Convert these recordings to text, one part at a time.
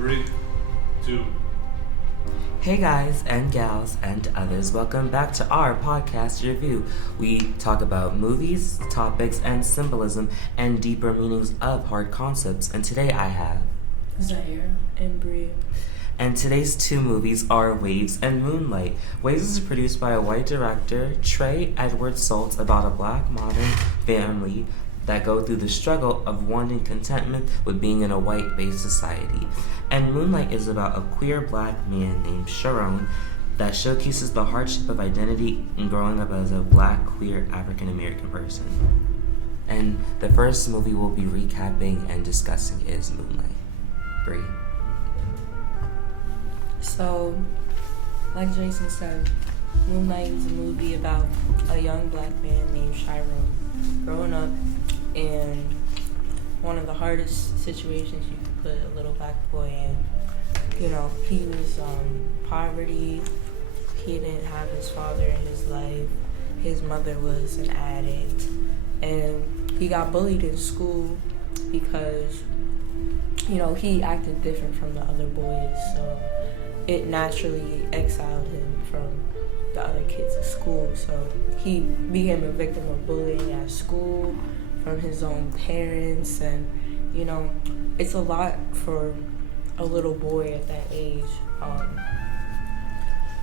3, 2. Hey guys and gals and others, welcome back to our podcast review. We talk about movies, topics, and symbolism and deeper meanings of hard concepts. And today I have Zaire and Brie. And today's two movies are Waves and Moonlight. Waves is produced by a white director, Trey Edward Saltz, about a black modern family that go through the struggle of wanting contentment with being in a white-based society. And Moonlight is about a queer black man named Sharon that showcases the hardship of identity and growing up as a black, queer, African-American person. And the first movie we'll be recapping and discussing is Moonlight. Brie. So, like Jason said, Moonlight is a movie about a young black man named Chiron growing up in one of the hardest situations you could put a little black boy in. You know, he was poverty. He didn't have his father in his life. His mother was an addict. And he got bullied in school because, you know, he acted different from the other boys. So it naturally exiled him from the other kids at school. So he became a victim of bullying at school from his own parents. And, you know, it's a lot for a little boy at that age.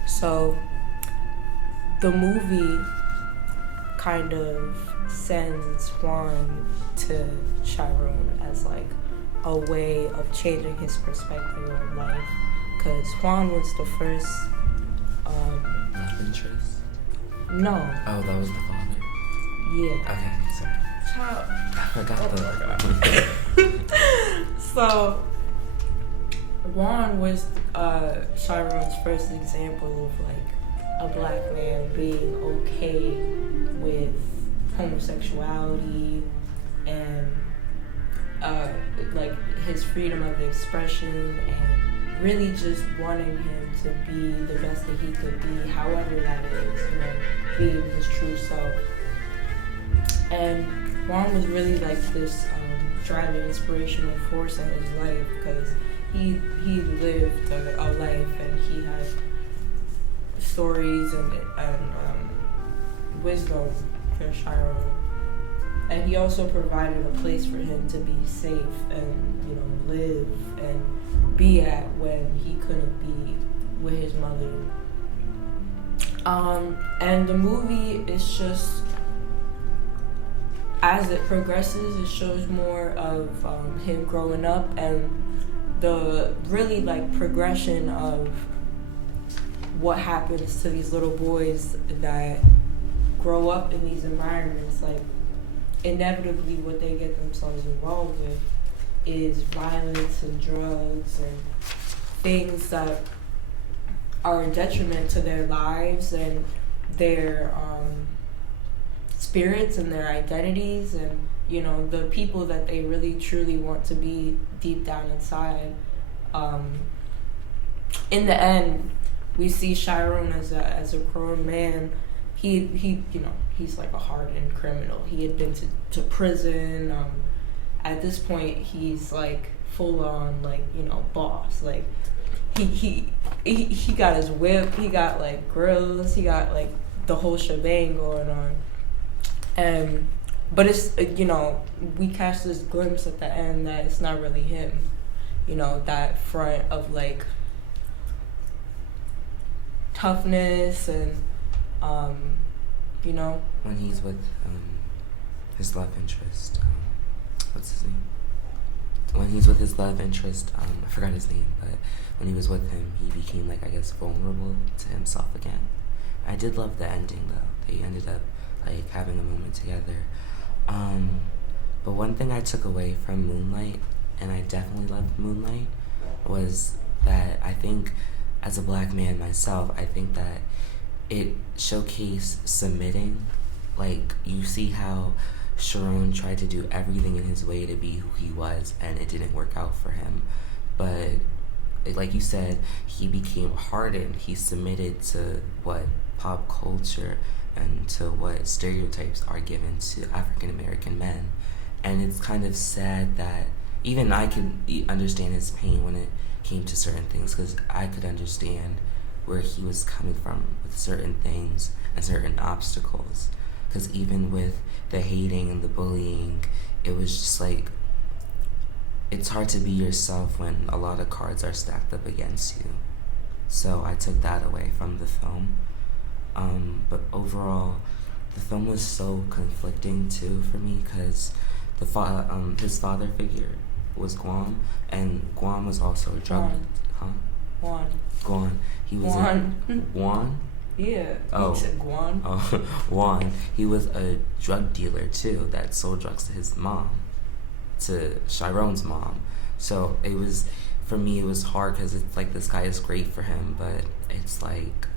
So the movie kind of sends Juan to Chiron as like a way of changing his perspective on life. Because Juan was the first Love interest? No. Oh, that was the father. Yeah. Okay, sorry. Child. I forgot So Juan was Chiron's first example of like a black man being okay with homosexuality and like his freedom of expression and really just wanting him to be the best that he could be, however that is, you know, being his true self. And Juan was really like this driving, inspirational force in his life because he lived a life and he had stories and wisdom for Chiron. And he also provided a place for him to be safe and, you know, live and be at when he couldn't be with his mother. And the movie is just, as it progresses, it shows more of him growing up and the really like progression of what happens to these little boys that grow up in these environments. Like, inevitably what they get themselves involved with is violence and drugs and things that are a detriment to their lives and their spirits and their identities and, you know, the people that they really truly want to be deep down inside. In the end, we see Chiron as a grown man. He you know, he's like a hardened criminal. He had been to prison. At this point, he's like full on like, you know, boss. Like he got his whip. He got like grills. He got like the whole shebang going on. And but it's, you know, we catch this glimpse at the end that it's not really him. You know, that front of like toughness and you know, when he's with his love interest, what's his name? When he's with his love interest, I forgot his name, but when he was with him, he became like, I guess, vulnerable to himself again. I did love the ending though. They ended up like having a moment together. But one thing I took away from Moonlight, and I definitely loved Moonlight, was that I think as a black man myself, I think that it showcased submitting. Like, you see how Sharon tried to do everything in his way to be who he was, and it didn't work out for him. But like you said, he became hardened. He submitted to what pop culture and to what stereotypes are given to African American men. And it's kind of sad that even I could understand his pain when it came to certain things, because I could understand where he was coming from with certain things and certain obstacles. Because even with the hating and the bullying, it was just like, it's hard to be yourself when a lot of cards are stacked up against you. So I took that away from the film. But overall, the film was so conflicting too for me, because his father figure was Guam, and Guam was also a drug. Guan. He was Guan. Yeah. Oh. He said Guan. Oh, Juan. He was a drug dealer too that sold drugs to his mom, to Chiron's mom. So it was, for me, it was hard because it's like this guy is great for him, but it's like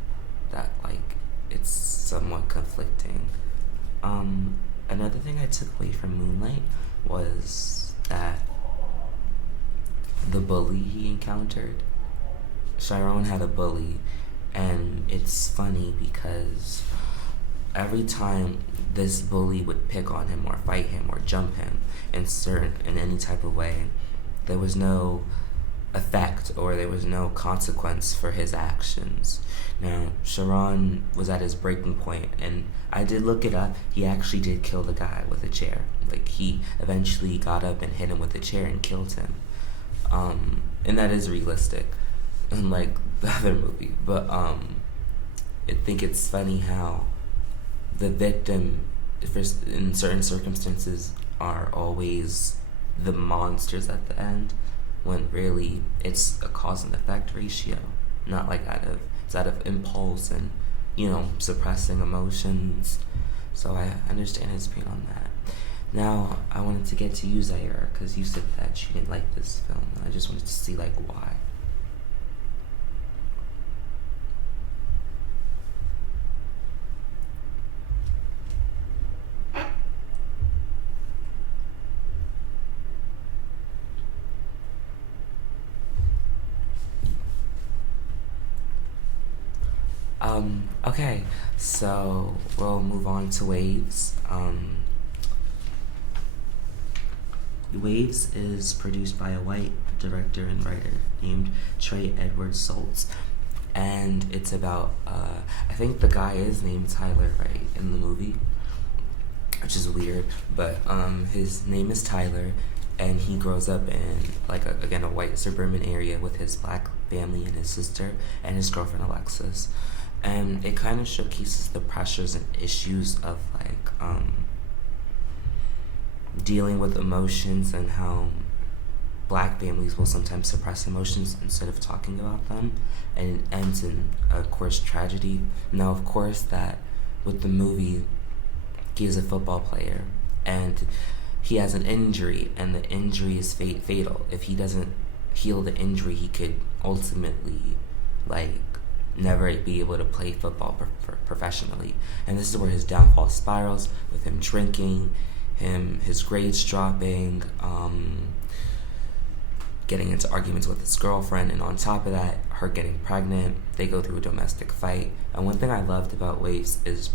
that, like it's somewhat conflicting. Another thing I took away from Moonlight was that the bully he encountered. Chiron had a bully, and it's funny because every time this bully would pick on him or fight him or jump him in any type of way, there was no effect or there was no consequence for his actions. Now, Chiron was at his breaking point, and I did look it up. He actually did kill the guy with a chair. Like, he eventually got up and hit him with a chair and killed him. And that is realistic, unlike the other movie. But I think it's funny how the victim, in certain circumstances, are always the monsters at the end, when really it's a cause and effect ratio, not like it's out of impulse and, suppressing emotions. So I understand his pain on that. Now, I wanted to get to you, Zaira, because you said that you didn't like this film, and I just wanted to see, why. Okay, so we'll move on to Waves. Waves is produced by a white director and writer named Trey Edward Schultz, and it's about, I think the guy is named Tyler, right, in the movie, which is weird, but his name is Tyler, and he grows up in, a white suburban area with his black family and his sister and his girlfriend Alexis. And it kind of showcases the pressures and issues of dealing with emotions, and how black families will sometimes suppress emotions instead of talking about them, and it ends in, of course, tragedy. Now, of course, that with the movie, he is a football player, and he has an injury, and the injury is fatal. If he doesn't heal the injury, he could ultimately, never be able to play football professionally. And this is where his downfall spirals, with him drinking, his grades dropping, getting into arguments with his girlfriend, and on top of that, her getting pregnant. They go through a domestic fight. And one thing I loved about Waves is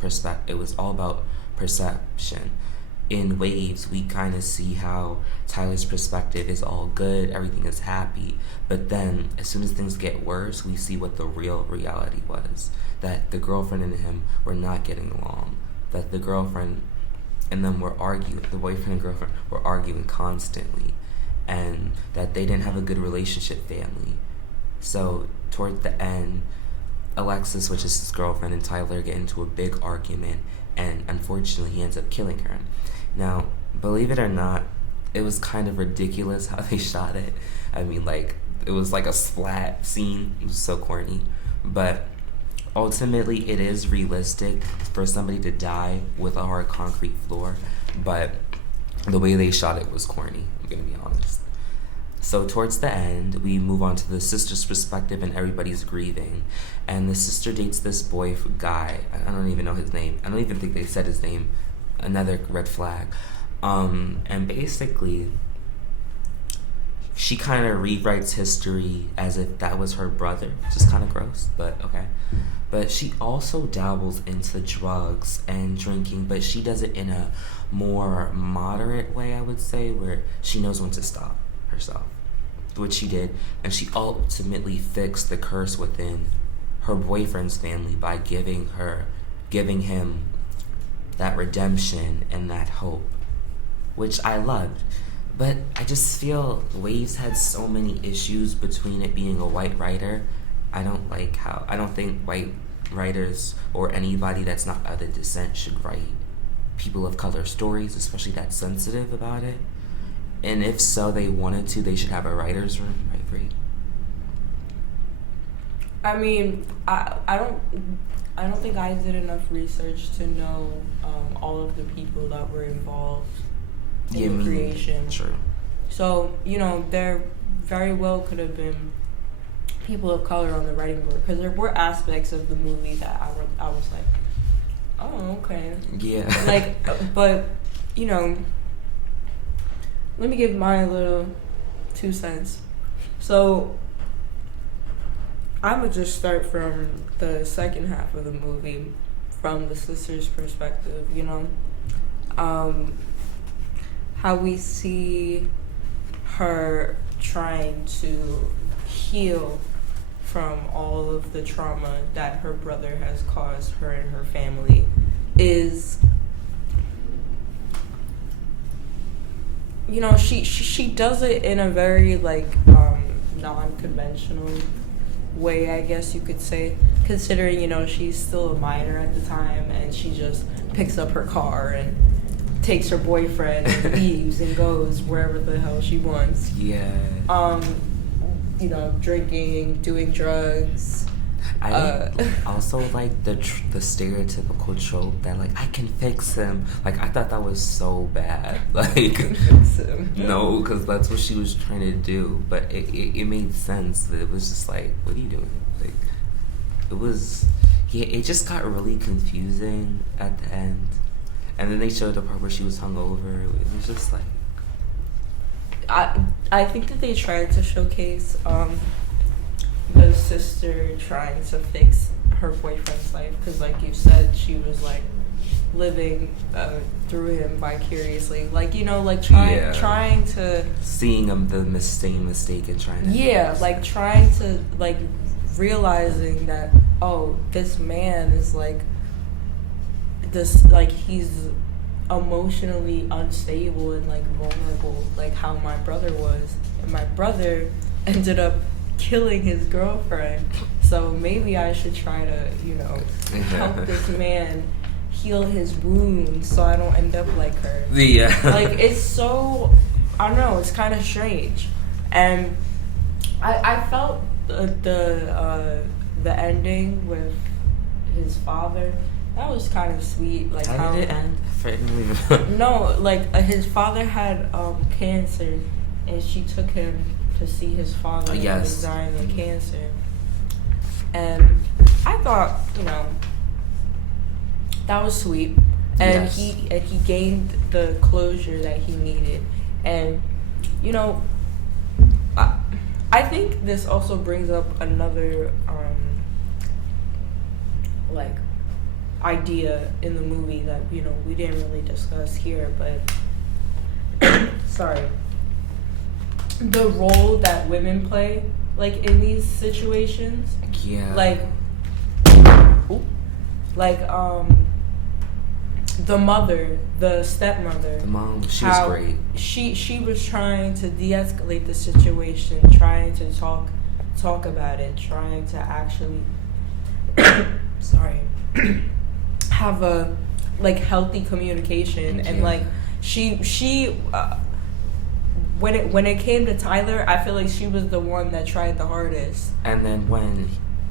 it was all about perception. In Waves, we kind of see how Tyler's perspective is all good, everything is happy, but then as soon as things get worse, we see what the real reality was, that the girlfriend and him were not getting along, that the girlfriend and them were arguing, the boyfriend and girlfriend were arguing constantly, and that they didn't have a good relationship family. So toward the end, Alexis, which is his girlfriend, and Tyler get into a big argument, and unfortunately he ends up killing her. Now, believe it or not, it was kind of ridiculous how they shot it. I mean, it was like a splat scene. It was so corny. But ultimately, it is realistic for somebody to die with a hard concrete floor. But the way they shot it was corny, I'm going to be honest. So towards the end, we move on to the sister's perspective, and everybody's grieving. And the sister dates this guy. I don't even know his name. I don't even think they said his name. Another red flag. And basically, she kind of rewrites history as if that was her brother, which is kind of gross, but okay. But she also dabbles into drugs and drinking, but she does it in a more moderate way, I would say, where she knows when to stop. herself, which she did, and she ultimately fixed the curse within her boyfriend's family by giving him that redemption and that hope, which I loved. But I just feel Waves had so many issues between it being a white writer. I don't think white writers or anybody that's not of the descent should write people of color stories, especially that sensitive about it. And if so, they wanted to, they should have a writer's room, right, Brie? I mean, I don't think I did enough research to know all of the people that were involved in the creation. True. So, there very well could have been people of color on the writing board, because there were aspects of the movie that I was like, oh, okay. Yeah. But, let me give my little 2 cents. So, I would just start from the second half of the movie, from the sister's perspective, how we see her trying to heal from all of the trauma that her brother has caused her and her family is, she does it in a very non-conventional way, I guess you could say, considering she's still a minor at the time, and she just picks up her car and takes her boyfriend and leaves and goes wherever the hell she wants. Yeah. Drinking, doing drugs. I also like the stereotypical trope that I can fix him. I thought that was so bad. Fix him. No, because that's what she was trying to do. But it made sense. That it was just what are you doing? It was, it just got really confusing at the end. And then they showed the part where she was hungover. It was just I think that they tried to showcase the sister trying to fix her boyfriend's life, because like you said, she was living through him vicariously, trying to seeing him the same mistake and trying to trying to realizing that, oh, this man is he's emotionally unstable and vulnerable, how my brother was, and my brother ended up killing his girlfriend, so maybe I should try to help this man heal his wounds so I don't end up like her. It's so, I don't know, it's kind of strange. And I felt the ending with his father, that was kind of sweet. How did it end? No, his father had cancer, and she took him to see his father who was dying of cancer. And I thought, that was sweet. And he gained the closure that he needed. And, I think this also brings up another idea in the movie that we didn't really discuss here, but sorry, the role that women play in these situations. The mother, the stepmother, the mom, she was great. She was trying to de-escalate the situation, trying to talk about it, trying to actually sorry have a healthy communication. And she when it came to Tyler, I feel she was the one that tried the hardest. And then when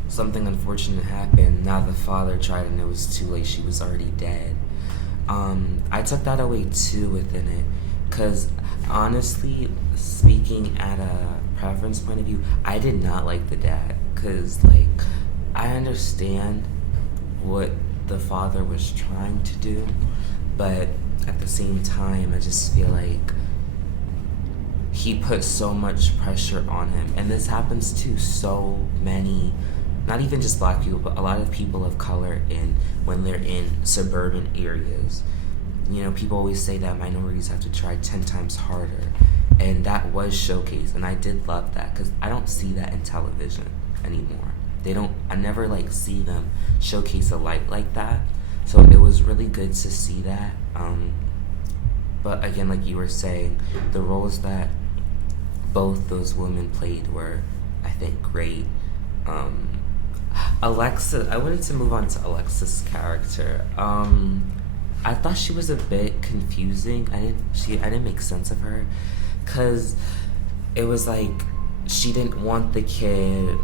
something unfortunate happened, now the father tried and it was too late, she was already dead. I took that away too within it, because honestly speaking, at a preference point of view, I did not like the dad, because I understand what the father was trying to do, but at the same time I just feel he put so much pressure on him. And this happens to so many, not even just black people, but a lot of people of color when they're in suburban areas. People always say that minorities have to try 10 times harder. and that was showcased, and I did love that because I don't see that in television anymore. I never like see them showcase a light like that, so it was really good to see that. But again, like you were saying, the roles that both those women played were, I think, great. Alexa, I wanted to move on to Alexa's character. I thought she was a bit confusing. I didn't make sense of her, cause it was like she didn't want the kid.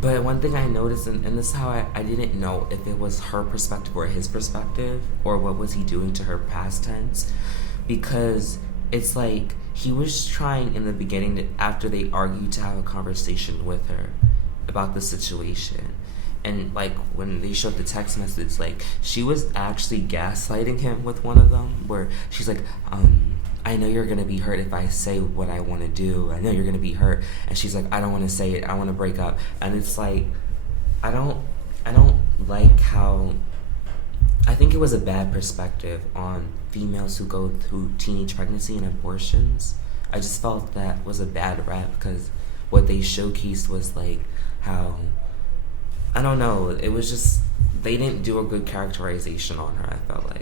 But one thing I noticed, and this is how I didn't know if it was her perspective or his perspective, or what was he doing to her past tense, because it's like he was trying in the beginning after they argued to have a conversation with her about the situation. And like when they showed the text message, like she was actually gaslighting him with one of them, where she's like, I know you're gonna be hurt if I say what I want to do. I know you're gonna be hurt, and she's like, I don't want to say it. I want to break up. And it's like, I don't like how. I think it was a bad perspective on females who go through teenage pregnancy and abortions. I just felt that was a bad rap because what they showcased was like how, I don't know, it was just, they didn't do a good characterization on her, I felt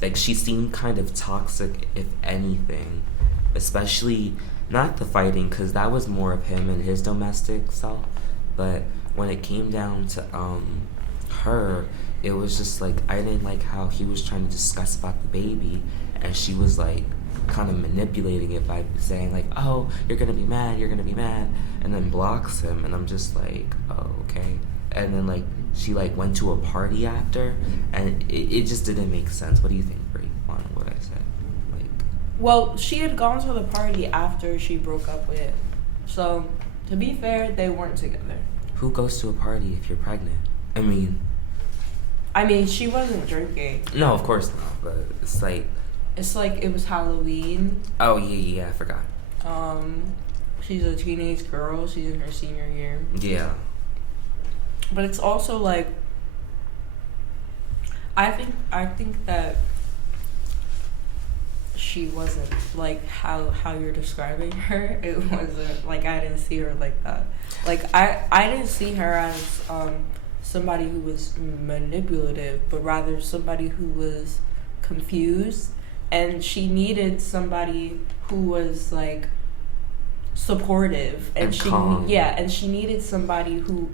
like she seemed kind of toxic, if anything, especially not the fighting, because that was more of him and his domestic self, but when it came down to her, it was just like, I didn't like how he was trying to discuss about the baby, and she was like kind of manipulating it by saying like, oh, you're gonna be mad, and then blocks him, and I'm just like, oh, okay. And then like she like went to a party after, and it just didn't make sense. What do you think, Brie, on what I said? Like, well, she had gone to the party after she broke up with him, so to be fair, they weren't together. Who goes to a party if you're pregnant? I mean, she wasn't drinking. No, of course not, but it's like it was Halloween. Oh yeah, I forgot. She's a teenage girl. She's in her senior year. Yeah. But it's also like, I think that she wasn't like how you're describing her. It wasn't like, I didn't see her like that. Like I didn't see her as somebody who was manipulative, but rather somebody who was confused, and she needed somebody who was like supportive, and calm. And she needed somebody who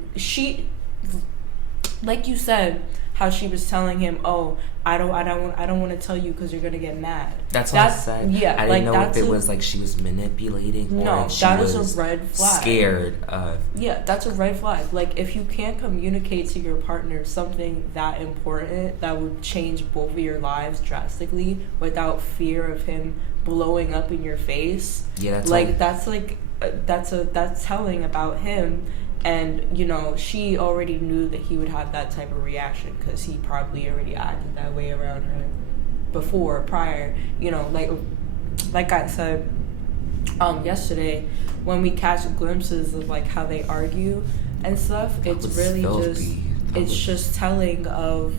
like you said, how she was telling him, oh, I don't want to tell you because you're gonna get mad. That's what I said. Yeah, I didn't know if it was like she was manipulating. No, or she that was is a red flag. Scared of. Yeah, that's a red flag. Like, if you can't communicate to your partner something that important that would change both of your lives drastically without fear of him blowing up in your face. Yeah, that's telling about him. And, you know, she already knew that he would have that type of reaction because he probably already acted that way around her prior. You know, like I said yesterday, when we catch glimpses of, like, how they argue and stuff, it's really just telling of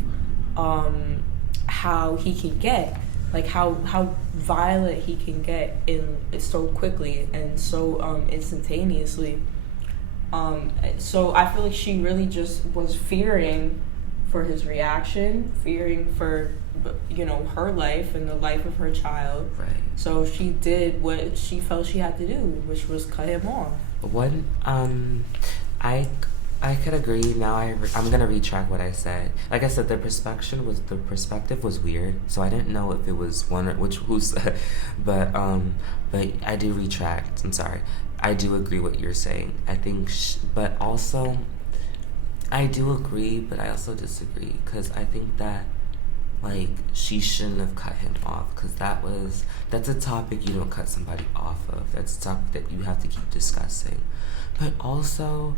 how he can get, like, how violent he can get in so quickly and so instantaneously. So I feel like she really just was fearing for his reaction, fearing for, you know, her life and the life of her child. Right. So she did what she felt she had to do, which was cut him off. I could agree. Now I'm gonna retract what I said. Like I said, the perspective was weird, so I didn't know if it was one or who's, but I do retract. I'm sorry. I do agree what you're saying. I think, but also, I do agree, but I also disagree because I think that, like, she shouldn't have cut him off because that's a topic you don't cut somebody off of. That's a topic that you have to keep discussing. But also,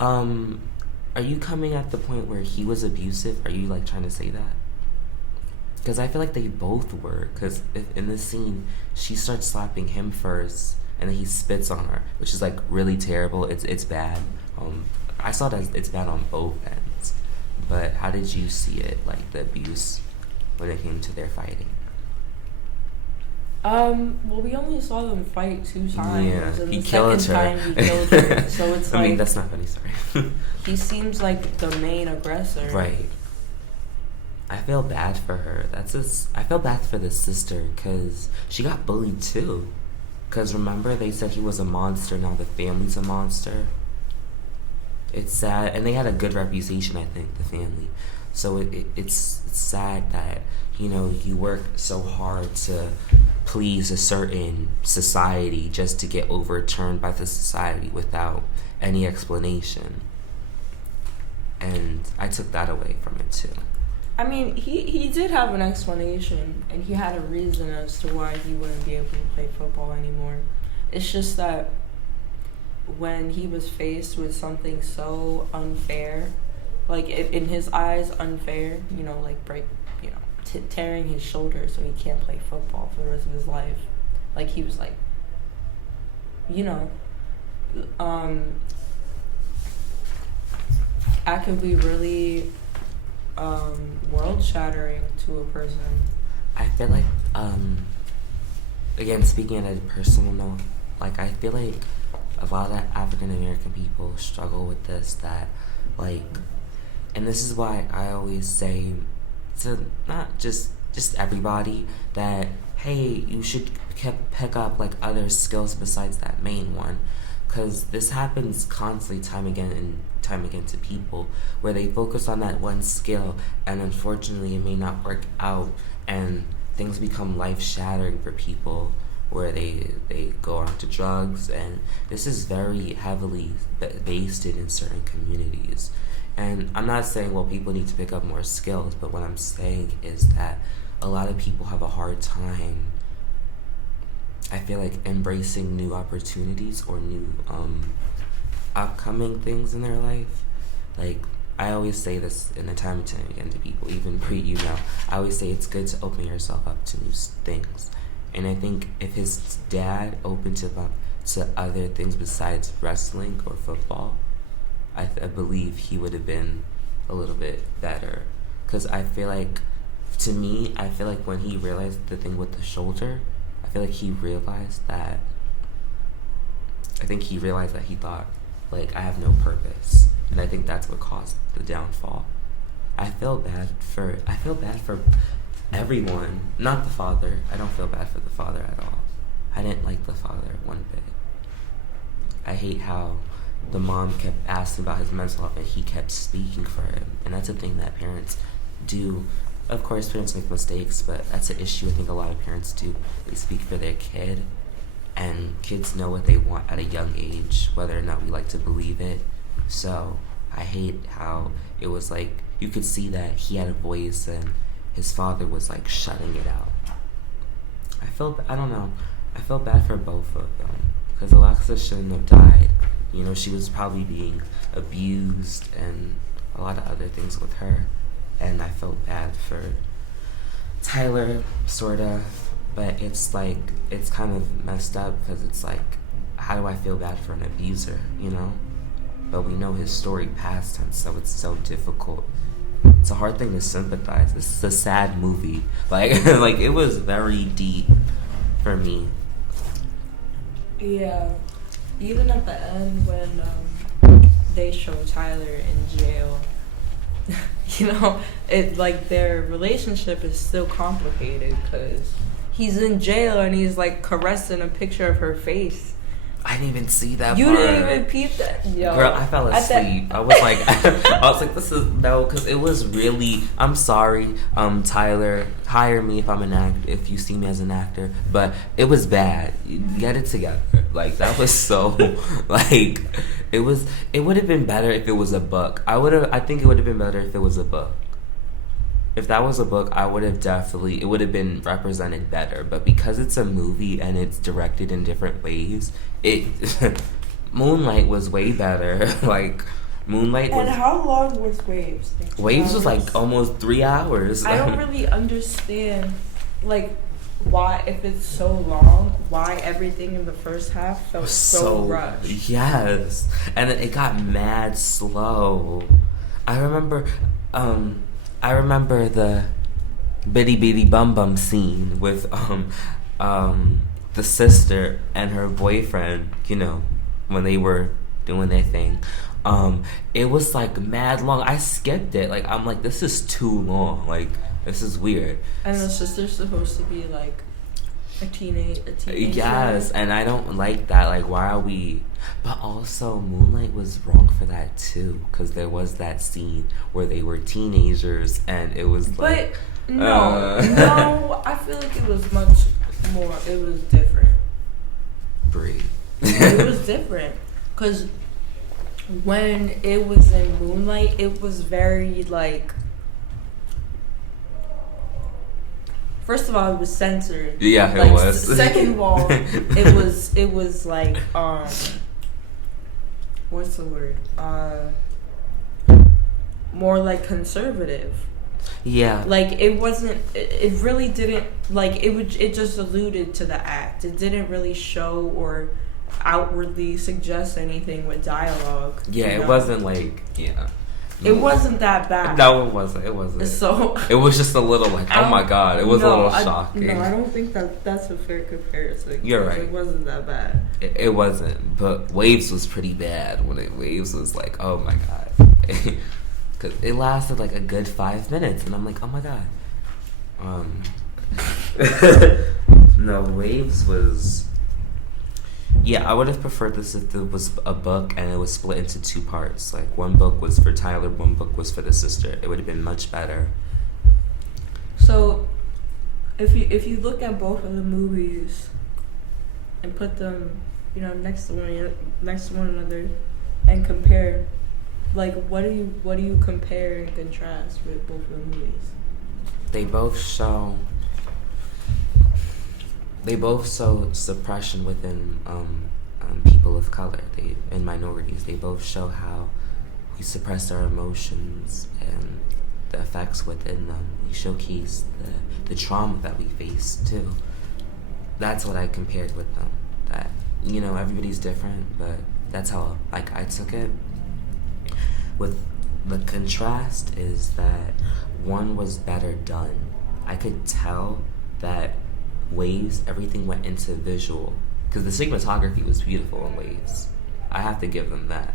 are you coming at the point where he was abusive? Are you, like, trying to say that? Because I feel like they both were. Because in this scene, she starts slapping him first, and then he spits on her, which is, like, really terrible. It's bad. I saw that it's bad on both ends. But how did you see it, like, the abuse when it came to their fighting? Well, we only saw them fight 2 times, Yeah, and he the killed second her. time he killed her. So it's I mean, like that's not funny, sorry. he seems like the main aggressor. Right. I feel bad for her. I feel bad for the sister because she got bullied too. Because remember, they said he was a monster, now the family's a monster. It's sad, and they had a good reputation, I think, the family. So it's sad that, you work so hard to please a certain society just to get overturned by the society without any explanation. And I took that away from it too. I mean, he did have an explanation, and he had a reason as to why he wouldn't be able to play football anymore. It's just that when he was faced with something so unfair, like in his eyes unfair, like tearing his shoulder so he can't play football for the rest of his life, like he was like, that could be really world shattering to a person. I feel like, again, speaking at a personal note, like, I feel like a lot of African American people struggle with this, that, like, and this is why I always say to not just everybody that, hey, you should pick up, like, other skills besides that main one, because this happens constantly, time again to people, where they focus on that one skill, and unfortunately it may not work out, and things become life-shattering for people, where they go on to drugs, and this is very heavily based in certain communities. And I'm not saying, well, people need to pick up more skills, but what I'm saying is that a lot of people have a hard time, I feel like, embracing new opportunities or new upcoming things in their life. Like, I always say this in a time and time again to people, even Brie, I always say it's good to open yourself up to new things. And I think if his dad opened him up to other things besides wrestling or football, I believe he would have been a little bit better. Because I feel like, to me, when he realized the thing with the shoulder, I feel like he realized that he thought, like, I have no purpose. And I think that's what caused the downfall. I feel bad for everyone. Not the father. I don't feel bad for the father at all. I didn't like the father one bit. I hate how the mom kept asking about his mental health and he kept speaking for him. And that's a thing that parents do. Of course, parents make mistakes, but that's an issue I think a lot of parents do. They speak for their kid, and kids know what they want at a young age, whether or not we like to believe it. So I hate how it was like, you could see that he had a voice and his father was like shutting it out. I feel bad for both of them, because Alexis shouldn't have died. She was probably being abused and a lot of other things with her. And I felt bad for Tyler, sort of. But it's like, it's kind of messed up, because it's like, how do I feel bad for an abuser, But we know his story past tense, so it's so difficult. It's a hard thing to sympathize. This is a sad movie. Like, like, it was very deep for me. Yeah. Even at the end when they show Tyler in jail, it, like, their relationship is still complicated, because he's in jail and he's like caressing a picture of her face. I didn't even see that you part. You didn't even peep that? Yo. Girl, I fell asleep. I was like, this is, no, because it was really, I'm sorry, Tyler, hire me if you see me as an actor, but it was bad. Get it together. Like, that was so, like, it would have been better if it was a book. I think it would have been better if it was a book. If that was a book, it would have been represented better. But because it's a movie and it's directed in different ways, Moonlight was way better. Like, Moonlight was... And how long was Waves? Like, Waves was like almost 3 hours. I don't really understand, like, why, if it's so long, why everything in the first half felt so rushed. Yes. And then it got mad slow. I remember the bitty bitty bum bum scene with the sister and her boyfriend, when they were doing their thing, it was like mad long. I skipped it. Like, I'm like, this is too long. Like, this is weird. And the sister's supposed to be like a teenager. Yes, and I don't like that. Like, why are we? But also, Moonlight was wrong for that too, because there was that scene where they were teenagers, and it was like. But no, I feel like it was much more. It was different. Brie. It was different, because when it was in Moonlight, it was very like. First of all, it was censored. Yeah, like, it was. Second of all, it was like what's the word? More like conservative. Yeah. Like, it wasn't. It really didn't. Like, it just alluded to the act. It didn't really show or outwardly suggest anything with dialogue. Yeah, it wasn't like It wasn't that bad. No, it wasn't. It wasn't. So it was just a little like, oh my god, it was a little shocking. No, I don't think that's a fair comparison. You're right. It wasn't that bad. It wasn't, but Waves was pretty bad. Waves was like, oh my god, because it lasted like a good 5 minutes, and I'm like, oh my god. No, Waves was. Yeah, I would have preferred this if there was a book and it was split into 2 parts. Like, one book was for Tyler, one book was for the sister. It would have been much better. So, if you look at both of the movies and put them, next to one another, and compare, like, what do you compare and contrast with both of the movies? They both show suppression within people of color, and minorities. They both show how we suppress our emotions and the effects within them. We showcase the trauma that we face too. That's what I compared with them. That everybody's different, but that's how I took it. With the contrast is that one was better done. I could tell that Waves, everything went into visual, because the cinematography was beautiful in Waves. I have to give them that.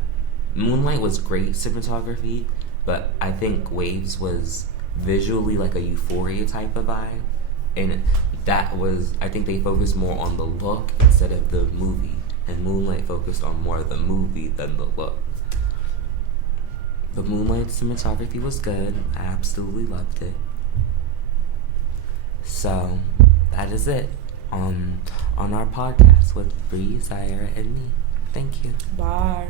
Moonlight was great cinematography, but I think Waves was visually like a Euphoria type of vibe, and I think they focused more on the look instead of the movie, and Moonlight focused on more of the movie than the look. The Moonlight cinematography was good. I absolutely loved it. So that is it on our podcast with Brie, Zaire, and me. Thank you. Bye.